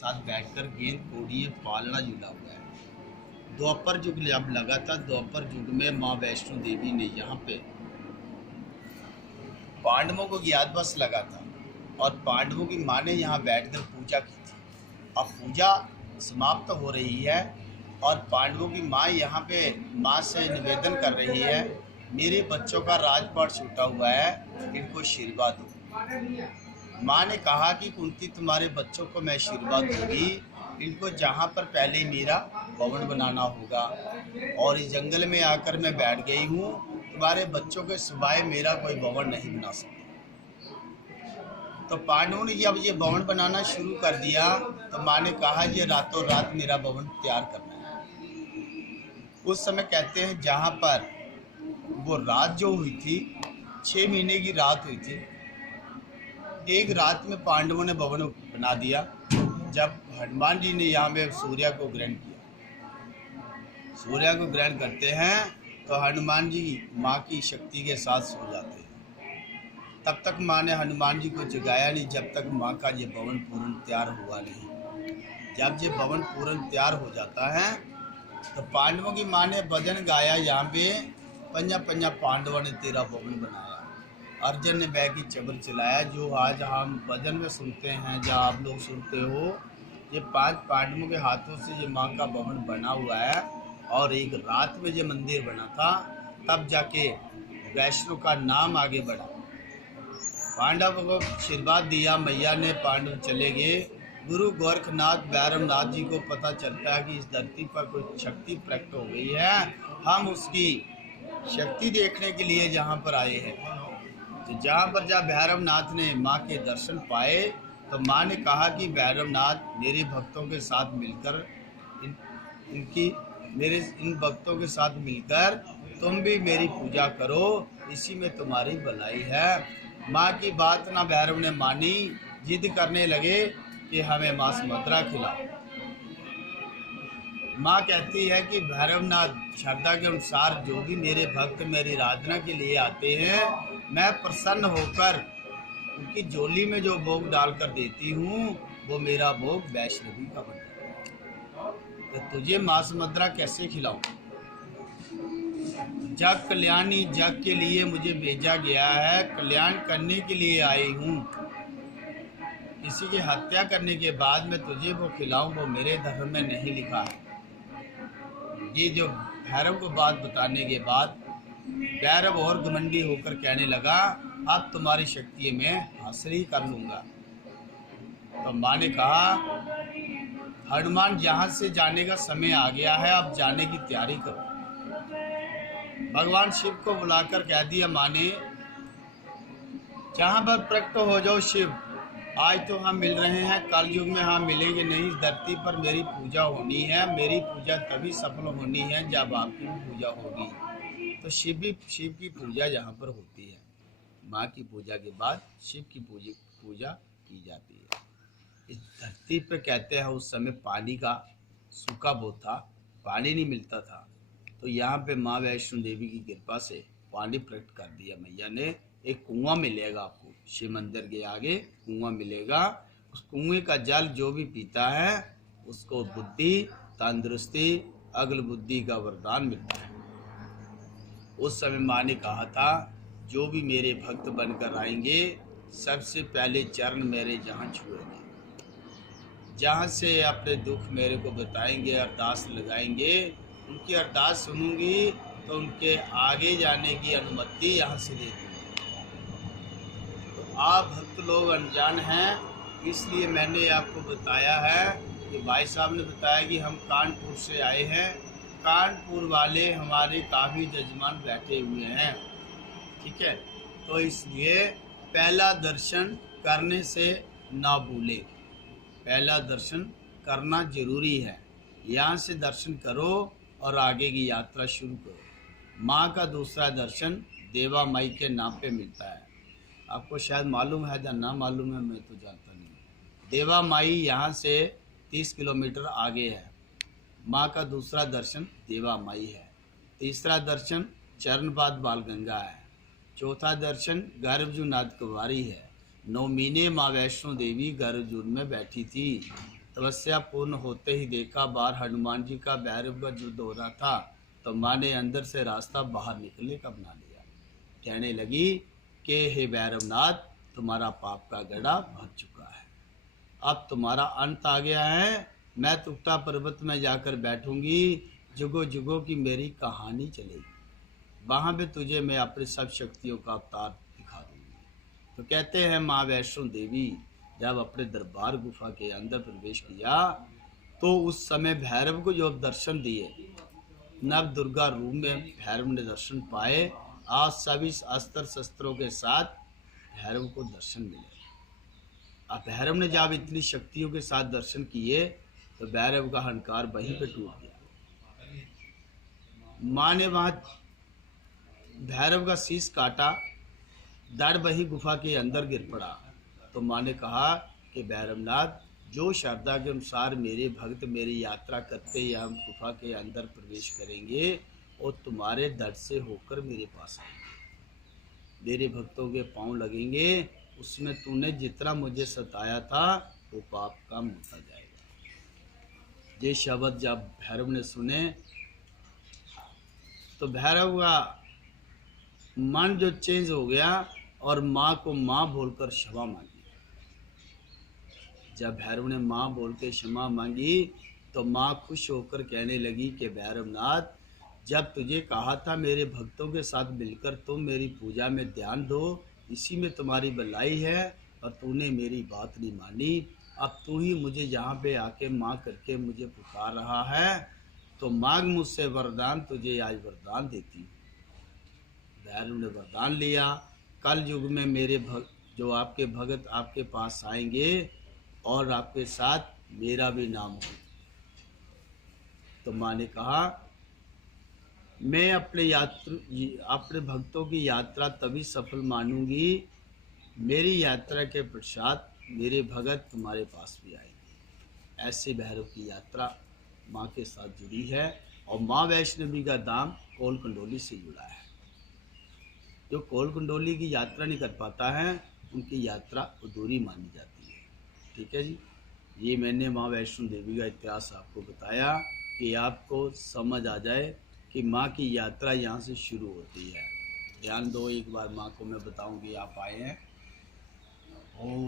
साथ बैठकर गेंद कोड़िए पालना झूला हुआ है। द्वापर युग जब लगा था, द्वापर युग में माँ वैष्णो देवी ने यहाँ पे पांडवों को ज्ञातवास लगा था और पांडवों की माँ ने यहाँ बैठकर पूजा की थी। अब पूजा समाप्त हो रही है और पांडवों की माँ यहाँ पे माँ से निवेदन कर रही है, मेरे बच्चों का राजपाट छूटा हुआ है, इनको आशीर्वाद दो। माँ ने कहा कि कुंती तुम्हारे बच्चों को मैं आशीर्वाद दूंगी, इनको जहाँ पर पहले मेरा भवन बनाना होगा और इस जंगल में आकर मैं बैठ गई हूँ, तुम्हारे बच्चों के सिवाय मेरा कोई भवन नहीं बना सकता। तो पांडवों ने जब ये भवन बनाना शुरू कर दिया तो माँ ने कहा ये रातों रात मेरा भवन तैयार करना है। उस समय कहते हैं जहाँ पर वो रात जो हुई थी, 6 महीने की रात हुई थी, एक रात में पांडवों ने भवन बना दिया। जब हनुमान जी ने यहाँ पे सूर्य को ग्रहण किया, सूर्य को ग्रहण करते हैं तो हनुमान जी माँ की शक्ति के साथ सो जाते हैं। तब तक माँ ने हनुमान जी को जगाया नहीं जब तक माँ का ये भवन पूर्ण तैयार हुआ नहीं। जब ये भवन पूर्ण तैयार हो जाता है तो पांडवों की माँ ने भजन गाया, यहाँ पे पंजा पंजा पांडवों ने तेरा भवन बनाया। अर्जुन ने बैग की चबर चलाया, जो आज हम भजन में सुनते हैं, जहाँ आप लोग सुनते हो, ये 5 पांडवों के हाथों से ये माँ का भवन बना हुआ है। और एक रात में ये मंदिर बना था, तब जाके वैष्णो का नाम आगे बढ़ा। पांडव को आशीर्वाद दिया मैया ने, पांडव चले गए। गुरु गोरखनाथ भैरवनाथ जी को पता चलता है कि इस धरती पर कोई शक्ति प्रकट हो गई है, हम उसकी शक्ति देखने के लिए जहाँ पर आए हैं। तो जहाँ पर जब भैरवनाथ ने माँ के दर्शन पाए तो माँ ने कहा कि भैरवनाथ मेरे भक्तों के साथ मिलकर इन भक्तों के साथ मिलकर तुम भी मेरी पूजा करो, इसी में तुम्हारी भलाई है। माँ की बात ना भैरव ने मानी, जिद करने लगे कि हमें मांस मदिरा खिलाओ। माँ कहती है कि भैरवनाथ श्रद्धा के अनुसार जो भी मेरे भक्त मेरी आराधना के लिए आते हैं, मैं प्रसन्न होकर उनकी झोली में जो भोग डालकर देती हूँ वो मेरा भोग वैष्णवी का बन जाता है। तो तुझे मांस मदिरा कैसे खिलाऊं? जग कल्याणी, जग के लिए मुझे भेजा गया है, कल्याण करने के लिए आई हूँ। किसी की हत्या करने के बाद मैं तुझे वो खिलाऊं, वो मेरे धर्म में नहीं लिखा है। ये जो भैरव को बात बताने के बाद भैरव और घमंडी होकर कहने लगा, अब तुम्हारी शक्ति में हासिल ही कर लूंगा। तो माँ ने कहा, हनुमान यहाँ से जाने का समय आ गया है, अब जाने की तैयारी करो। भगवान शिव को बुलाकर कह दिया माँ ने, जहाँ पर प्रकट हो जाओ शिव, आज तो हम मिल रहे हैं, कल युग में हम मिलेंगे नहीं। इस धरती पर मेरी पूजा होनी है, मेरी पूजा तभी सफल होनी है जब आपकी पूजा होगी। तो शिव की पूजा यहाँ पर होती है। माँ की पूजा के बाद शिव की पूजा की जाती है। इस धरती पर कहते हैं उस समय पानी का सूखा बहुत था, पानी नहीं मिलता था। तो यहाँ पे माँ वैष्णो देवी की कृपा से पानी प्रकट कर दिया मैया ने। एक कुआं मिलेगा आपको, शिव मंदिर के आगे कुआं मिलेगा। उस कुएं का जल जो भी पीता है उसको बुद्धि, तंदुरुस्ती, अगल बुद्धि का वरदान मिलता है। उस समय माँ ने कहा था, जो भी मेरे भक्त बनकर आएंगे सबसे पहले चरण मेरे जहाँ छुएंगे, जहाँ से अपने दुख मेरे को बताएंगे, अरदास लगाएंगे, उनकी अरदास सुनूंगी तो उनके आगे जाने की अनुमति यहाँ से दे दूँगी। तो आप भक्त लोग अनजान हैं, इसलिए मैंने आपको बताया है कि भाई साहब ने बताया कि हम कानपुर से आए हैं। कानपुर वाले हमारे काफ़ी जजमान बैठे हुए हैं, ठीक है। तो इसलिए पहला दर्शन करने से ना भूले, पहला दर्शन करना जरूरी है। यहाँ से दर्शन करो और आगे की यात्रा शुरू करो। माँ का दूसरा दर्शन देवा माई के नाम पे मिलता है। आपको शायद मालूम है या ना मालूम है, मैं तो जानता नहीं। देवा माई यहाँ से 30 किलोमीटर आगे है। माँ का दूसरा दर्शन देवा माई है। तीसरा दर्शन चरणपाद बाल गंगा है। चौथा दर्शन गर्भजूनाथ कुंवारी है। 9 महीने माँ वैष्णो देवी गर्भजून में बैठी थी। तपस्या पूर्ण होते ही देखा बाहर हनुमान जी का भैरव का युद्ध हो रहा था, तो माँ ने अंदर से रास्ता बाहर निकलने का बना लिया। कहने लगी कि हे भैरवनाथ, तुम्हारा पाप का गड़ा भर चुका है, अब तुम्हारा अंत आ गया है। मैं तुकता पर्वत में जाकर बैठूंगी, जुगों जुगों की मेरी कहानी चलेगी, वहाँ पे तुझे मैं अपनी सब शक्तियों का अवतार दिखा दूंगी। तो कहते हैं माँ वैष्णो देवी जब अपने दरबार गुफा के अंदर प्रवेश किया, तो उस समय भैरव को जो दर्शन दिए, नव दुर्गा रूप में भैरव ने दर्शन पाए। आज सभी अस्त्र शस्त्रों के साथ भैरव को दर्शन मिले। अब भैरव ने जब इतनी शक्तियों के साथ दर्शन किए, तो भैरव का अहंकार वहीं पे टूट गया। माँ ने वहां भैरव का शीश काटा, धड़ वही गुफा के अंदर गिर पड़ा। तो माँ ने कहा कि भैरवनाथ, जो श्रद्धा के अनुसार मेरे भक्त मेरी यात्रा करते या हम गुफा के अंदर प्रवेश करेंगे, और तुम्हारे दर से होकर मेरे पास आएंगे, मेरे भक्तों के पांव लगेंगे, उसमें तूने जितना मुझे सताया था वो पाप कम होता जाएगा। ये शब्द जब भैरव ने सुने, तो भैरव का मन जो चेंज हो गया और माँ को माँ बोलकर क्षमा मांगी। जब भैरव ने माँ बोल के क्षमा मांगी, तो माँ खुश होकर कहने लगी कि भैरवनाथ, जब तुझे कहा था मेरे भक्तों के साथ मिलकर तुम मेरी पूजा में ध्यान दो, इसी में तुम्हारी भलाई है, और तूने मेरी बात नहीं मानी। अब तू ही मुझे यहाँ पे आके माँ करके मुझे पुकार रहा है, तो मांग मुझसे वरदान, तुझे आज वरदान देती हूँ। भैरव ने वरदान लिया, कल युग में मेरे जो आपके भगत आपके पास आएंगे और आपके साथ मेरा भी नाम हो। तो माँ ने कहा, मैं अपने भक्तों की यात्रा तभी सफल मानूंगी, मेरी यात्रा के पश्चात मेरे भगत तुम्हारे पास भी आएंगे। ऐसे भैरव की यात्रा माँ के साथ जुड़ी है, और माँ वैष्णवी का धाम कोल कंडोली से जुड़ा है। जो कोल कंडोली की यात्रा नहीं कर पाता है, उनकी यात्रा अधूरी मानी जाती है। ठीक है जी, ये मैंने माँ वैष्णो देवी का इतिहास आपको बताया कि आपको समझ आ जाए कि माँ की यात्रा यहाँ से शुरू होती है। ध्यान दो, एक बार माँ को मैं बताऊंगी, आप आए हैं।